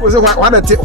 Was it one a tip?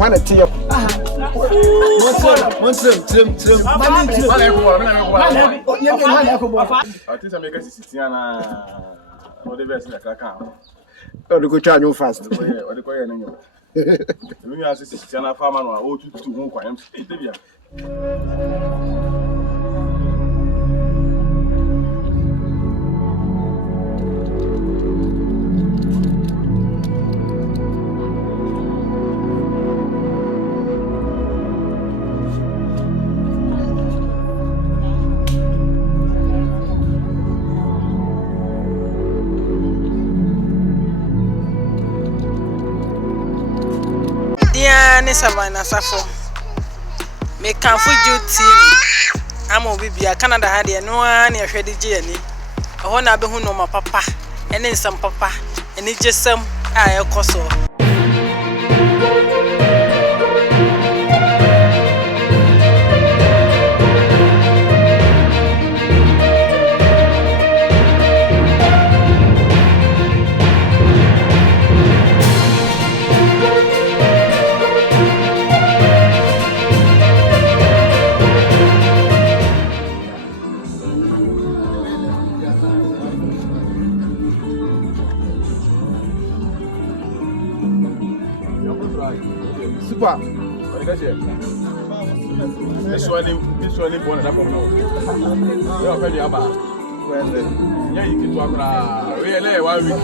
Savannah Safo. Make Fujo TV. I'm a baby. Canada had no one near Freddy Jenny. I want to be who know my papa, and then some papa, and it's just some I also. Super. This one born that from now. You are very about. Yeah, you can talk really 1 week.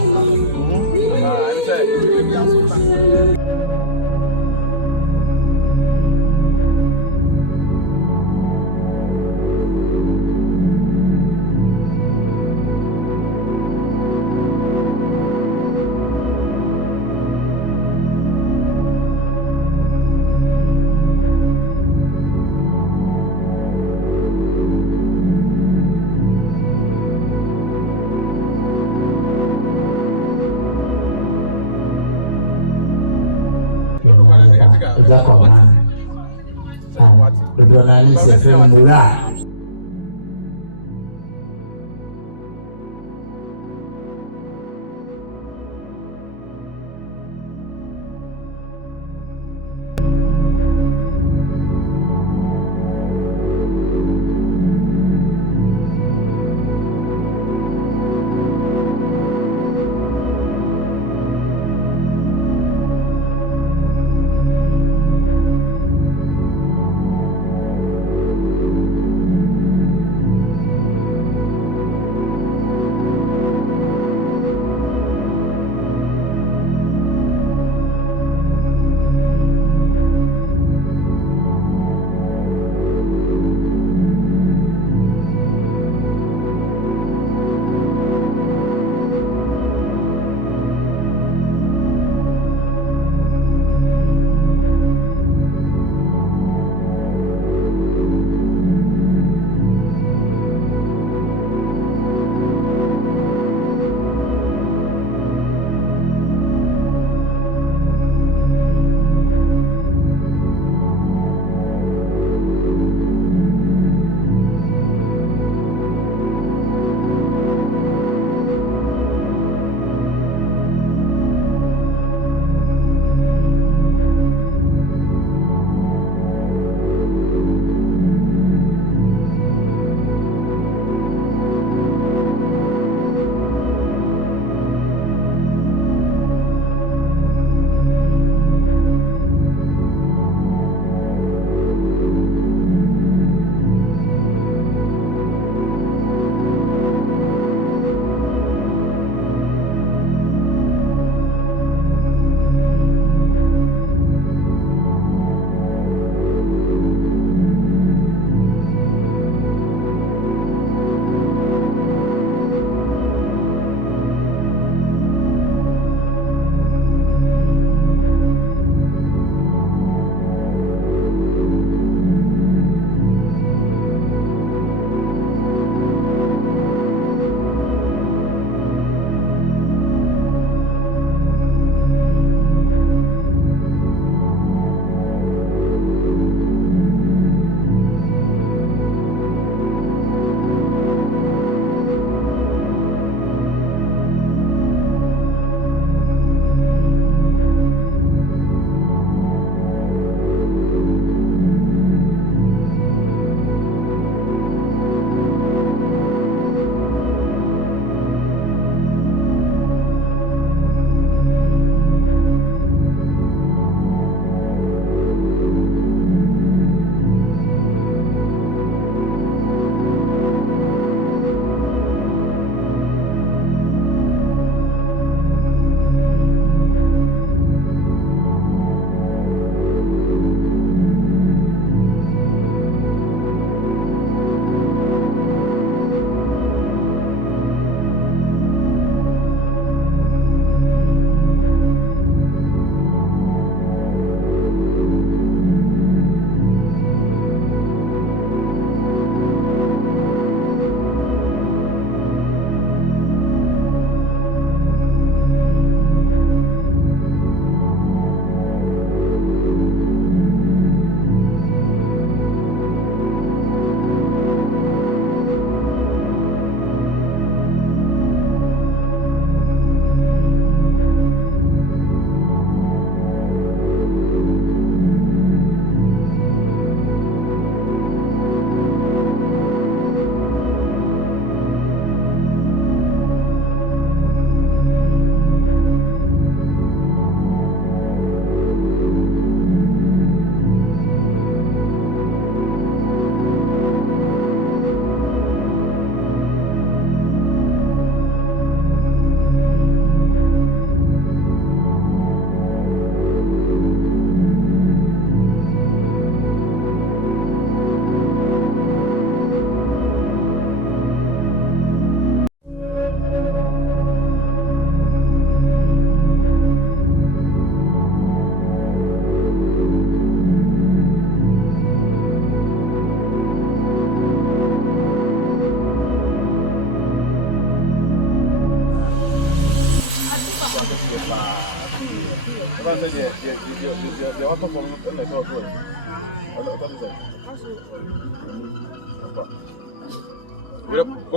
Come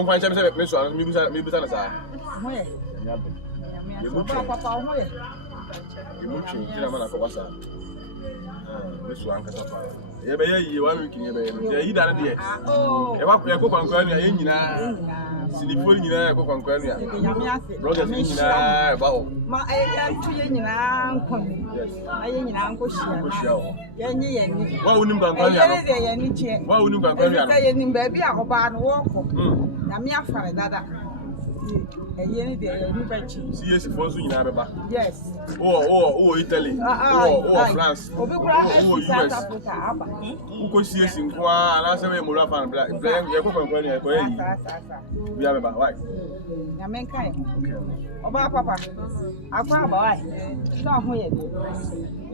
find something me so me bisa na sa. Hoye. You move papa hoye. You move chin, na mana ko basa. Me so anka sa pa. Ye be ye 1 week ye be. Ye yi da na de. Oh. E wa ko kwankwa anu ye nyina. Silifoni nyina ya ko kwankwa anu ya. Brothers nyina ba o. Ma ayi tu ye nyina nkon. Ayi nyina nko hia. Ye nyi ye ni. Wa unim kwankwa anu ya. Ye ni che. Wa unim kwankwa anu ya. Ye ni ba bi akoba no wo ko. Na me afare dada. Ye ni de ye ni ba chi. Si yes for so nyina beba. Yes. Oh Italy. France. Obi kura South Africa aba. Uko si yes nko ala se we mo ra fan bla. Ye ko kwankwa anu ya ko yi. Bi abeba why? Na men kai. Oba papa. Akwa aba why? So ho ye de.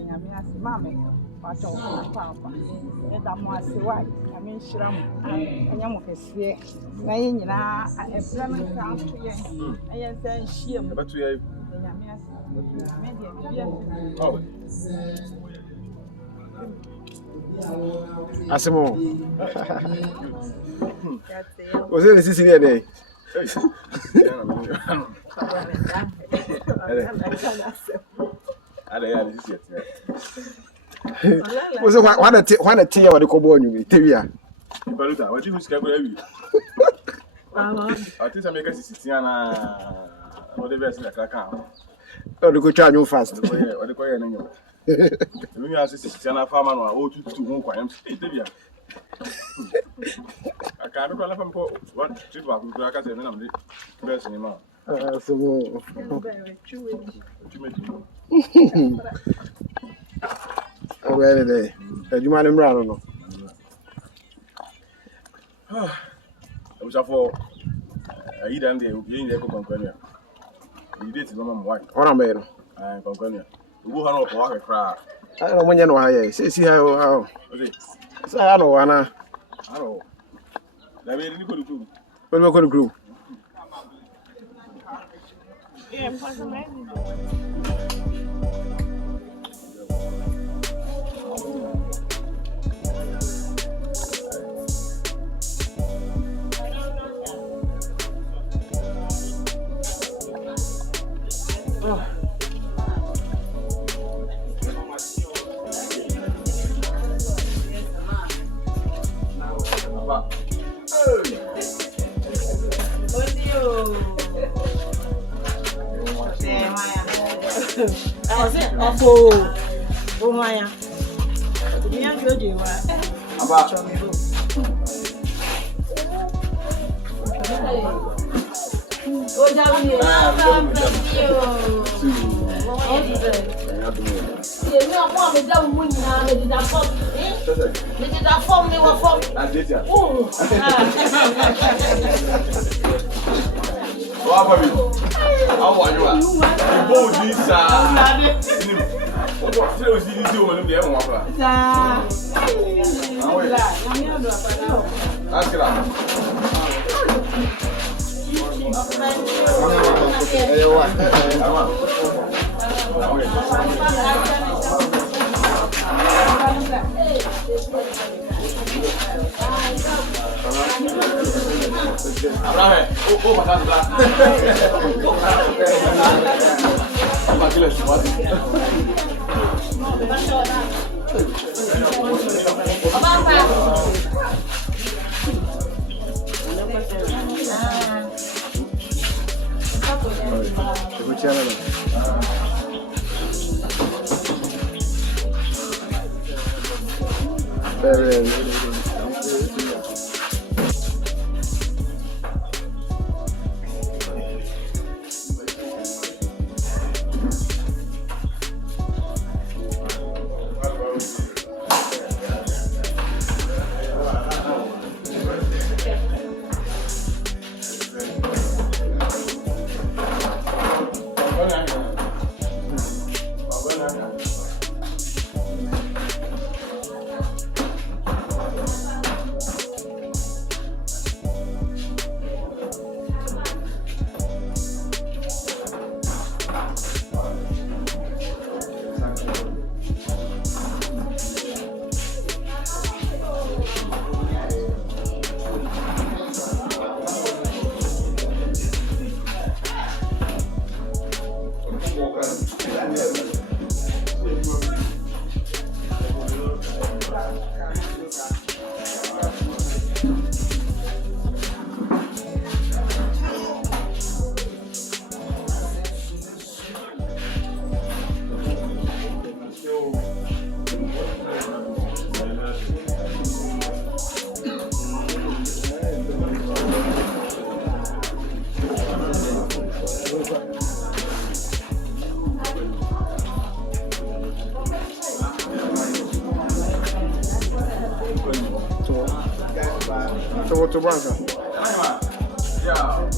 Na me asi mame. Pato papa. E da mo asi why? Na men hira mo. Anya mo kese. Na ye nyina e bla na ka to ye. Ayen se nhie mo. Ba to ye. Na me asi. Na me de bia. Oh. Asimo. Was it sitting here day? Was it one a tea or the cobo on you? Tevia. Baluta, what you miss Cabri? I think I make a Siciliana or the best in the cacao. Oh, the good child, you fast. Or the coy and you. We are Siciliana farmer or 2 1 quams. Tevia. I can't run up and put what to walk with Raka and I'm the best anymore. So, where they? You might run no. I was for a year and you never company. You did no white. What am I? I'm company. Who have not walk a crowd? I don't want you know how. See how. So I don't wanna. I don't know. I mean, you could do. When we're going to group. Yeah, possible. Oh my! You are good, you are. How are you? Both these what was the easy one? The one. to Branca. Yeah.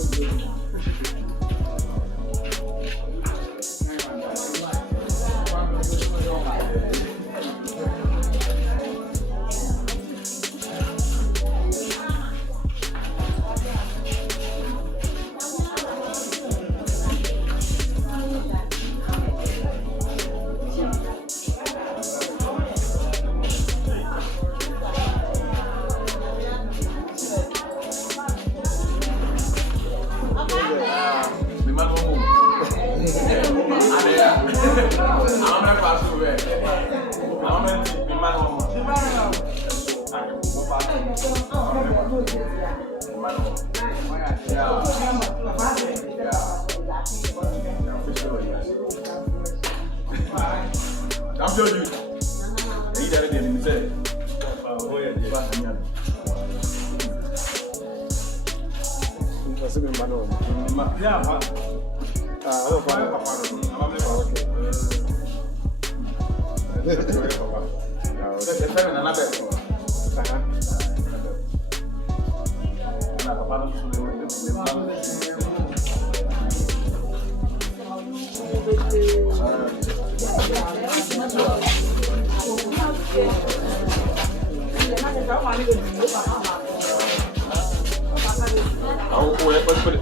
I'm sure you. He got it in the set.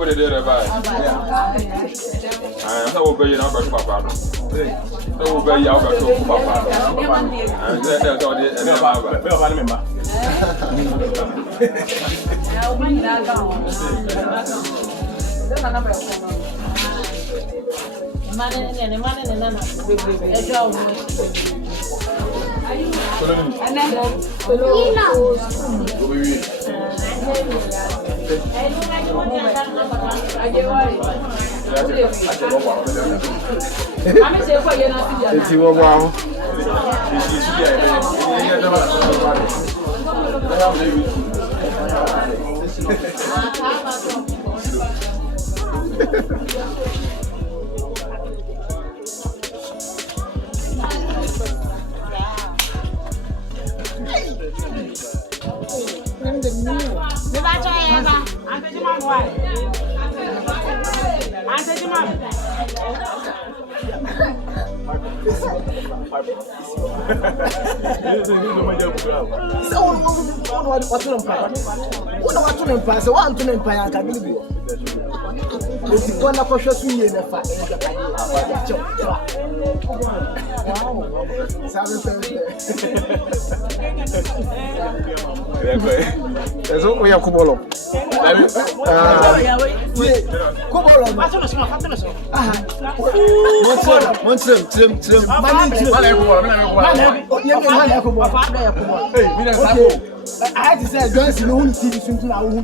Put it there, by. I'm not over you, I'm back to my father. I'm over you, I'm back to my father. And that's all it, and I'm I had to say, don't see no TV soon. Now, who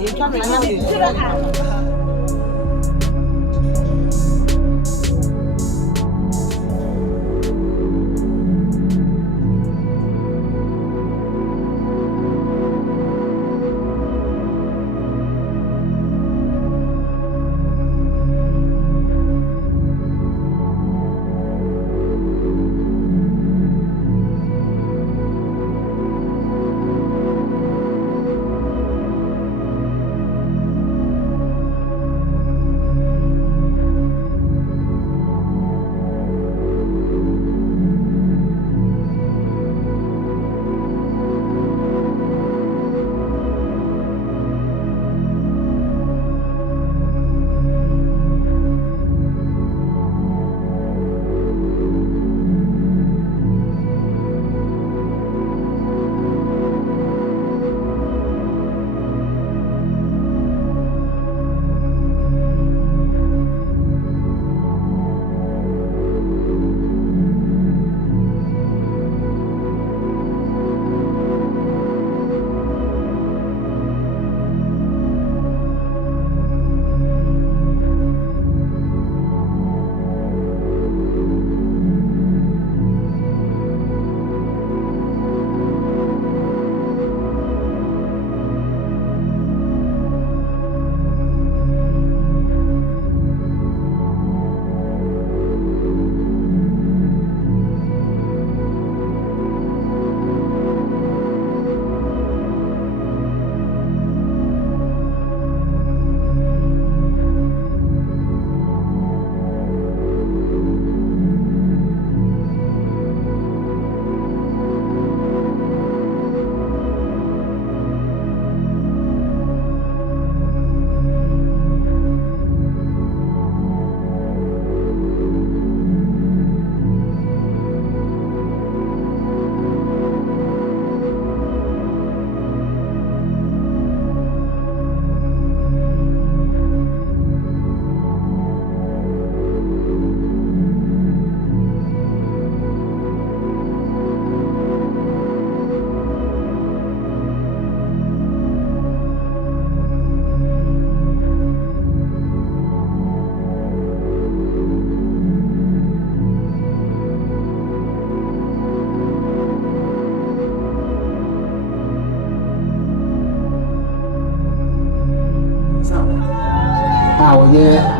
you coming?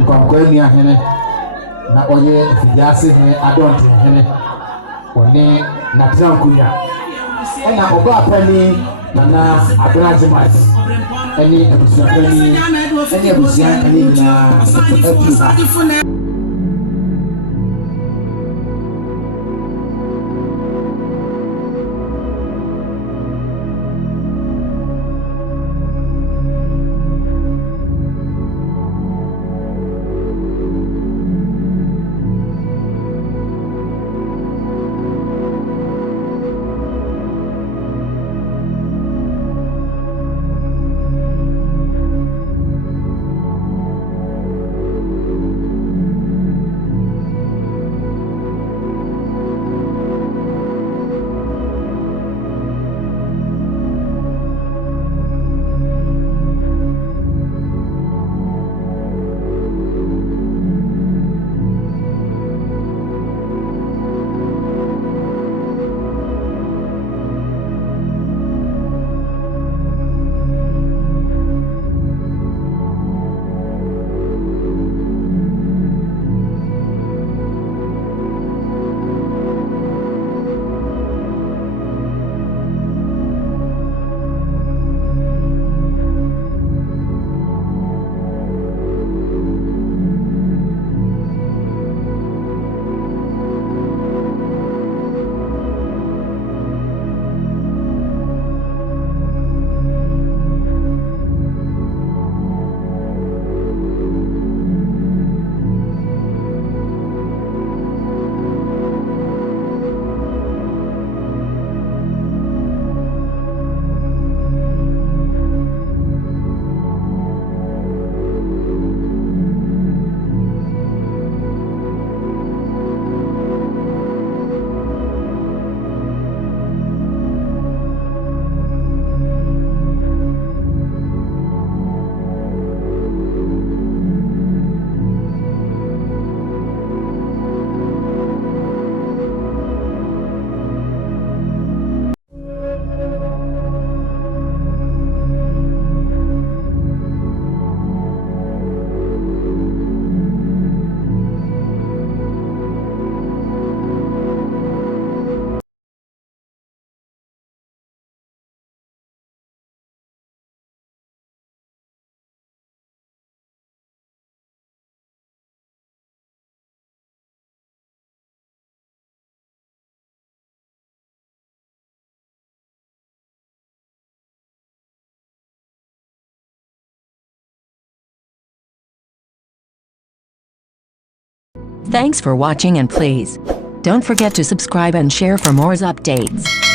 nkwankwa hene na oye fidiase he adonte hene one na trankunya ena oba apani na abrazimat eni abusuani eni abusuani na abusuani. Thanks for watching and please don't forget to subscribe and share for more updates.